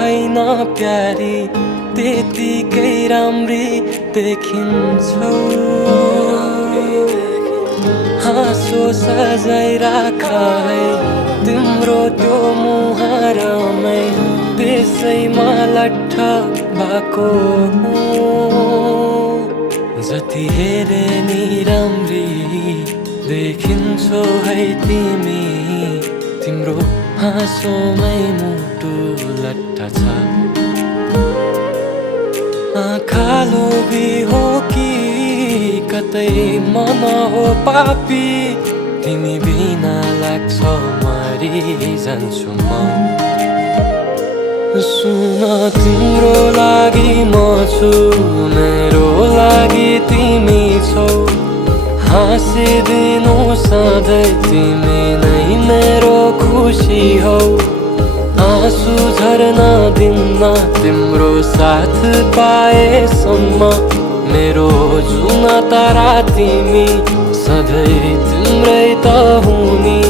हैन प्यारी त्यतिकै राम्री देखिन्छौ। हाँसो सजाइराख है तिम्रो त्यो मुहारमै त्यसैमा लट्ठ भएको जति हेरे नि राम्री देखिन्छौ है तिमी। तिम्रो हाँसोमै मुटु लट्ठ छ। आँखा लोभी हो कि कतै मन हो पापी तिमी बिना लाग्छ मरि जान्छु म। सुन तिम्रो लागि म छु मेरो लागि तिमी छौ। हाँसिदिनु सधैँ तिमी नै मेरो खुसी हौ। आँसु झर्न दिन्न तिम्रो साथ पाएसम्म। मेरो जुन तारा तिमी सधैँ तिम्रै त हुनी।